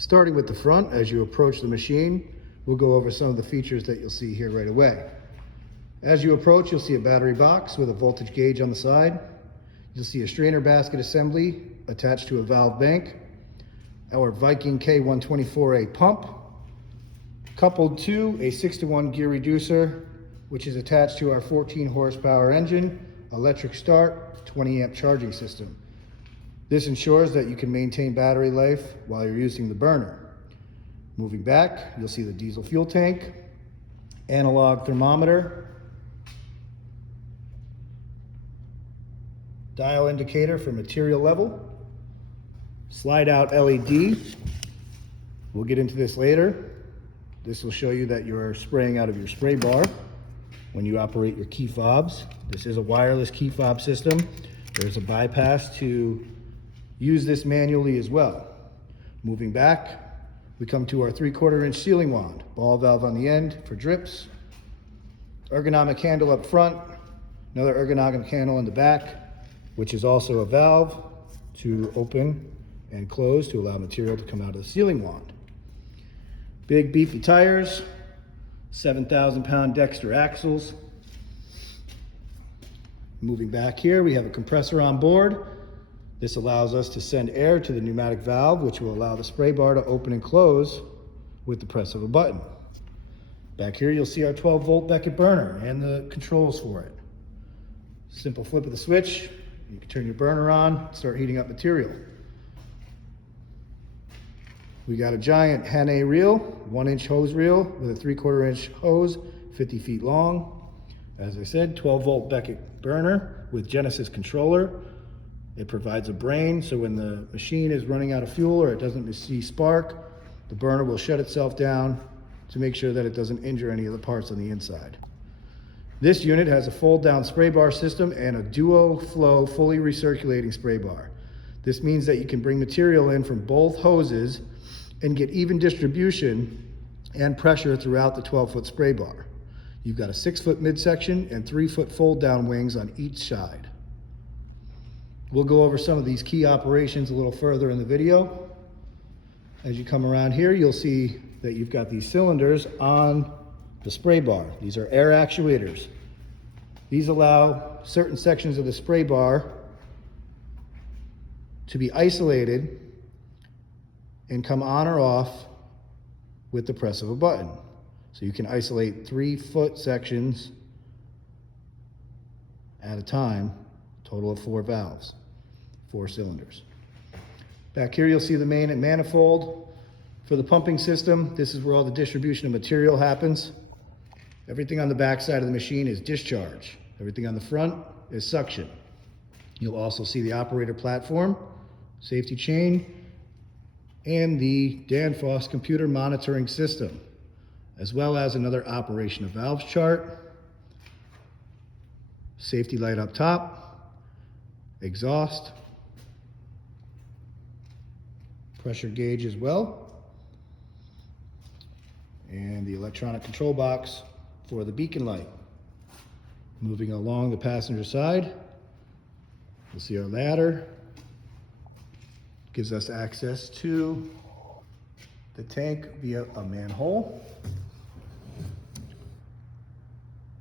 Starting with the front, as you approach the machine, we'll go over some of the features that you'll see here right away. As you approach, you'll see a battery box with a voltage gauge on the side. You'll see a strainer basket assembly attached to a valve bank. Our Viking K124A pump, coupled to a 6-to-1 gear reducer, which is attached to our 14 horsepower engine, electric start, 20 amp charging system. This ensures that you can maintain battery life while you're using the burner. Moving back, you'll see the diesel fuel tank, analog thermometer, dial indicator for material level, slide out LED. We'll get into this later. This will show you that you're spraying out of your spray bar when you operate your key fobs. This is a wireless key fob system. There's a bypass to use this manually as well. Moving back, we come to our 3/4 inch sealing wand, ball valve on the end for drips, ergonomic handle up front, another ergonomic handle in the back, which is also a valve to open and close to allow material to come out of the sealing wand. Big beefy tires, 7,000 pound Dexter axles. Moving back here, we have a compressor on board. This allows us to send air to the pneumatic valve, which will allow the spray bar to open and close with the press of a button. Back here, you'll see our 12-volt Beckett burner and the controls for it. Simple flip of the switch, you can turn your burner on, start heating up material. We got a giant Hannay reel, 1-inch hose reel with a 3/4 inch hose, 50 feet long. As I said, 12-volt Beckett burner with Genesis controller. It provides a brain, so when the machine is running out of fuel or it doesn't receive spark, the burner will shut itself down to make sure that it doesn't injure any of the parts on the inside. This unit has a fold-down spray bar system and a duo-flow, fully recirculating spray bar. This means that you can bring material in from both hoses and get even distribution and pressure throughout the 12-foot spray bar. You've got a 6-foot midsection and 3-foot fold-down wings on each side. We'll go over some of these key operations a little further in the video. As you come around here, you'll see that you've got these cylinders on the spray bar. These are air actuators. These allow certain sections of the spray bar to be isolated and come on or off with the press of a button. So you can isolate 3-foot sections at a time, total of 4 valves, 4 cylinders. Back here you'll see the main and manifold for the pumping system. This is where all the distribution of material happens. Everything on the back side of the machine is discharge. Everything on the front is suction. You'll also see the operator platform, safety chain, and the Danfoss computer monitoring system, as well as another operation of valves chart, safety light up top, exhaust, pressure gauge as well, and the electronic control box for the beacon light. Moving along the passenger side, you'll see our ladder. Gives us access to the tank via a manhole,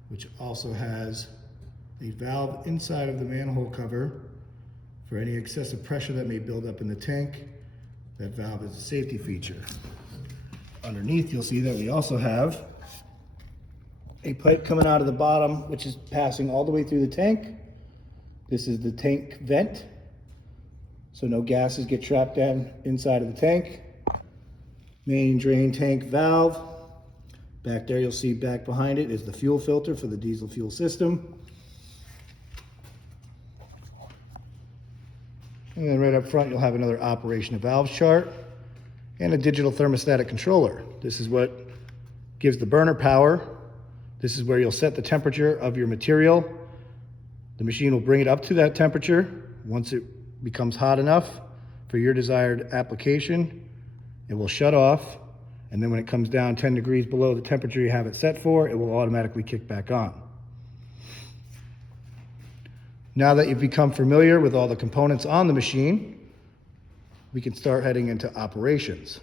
which also has a valve inside of the manhole cover for any excessive pressure that may build up in the tank. That valve is a safety feature. Underneath, you'll see that we also have a pipe coming out of the bottom, which is passing all the way through the tank. This is the tank vent, so no gases get trapped down inside of the tank. Main drain tank valve. Back there you'll see back behind it is the fuel filter for the diesel fuel system. And then right up front you'll have another operation of valves chart and a digital thermostatic controller. This is what gives the burner power. This is where you'll set the temperature of your material. The machine will bring it up to that temperature. Once it becomes hot enough for your desired application, it will shut off, and then when it comes down 10 degrees below the temperature you have it set for, it will automatically kick back on. Now that you've become familiar with all the components on the machine, we can start heading into operations.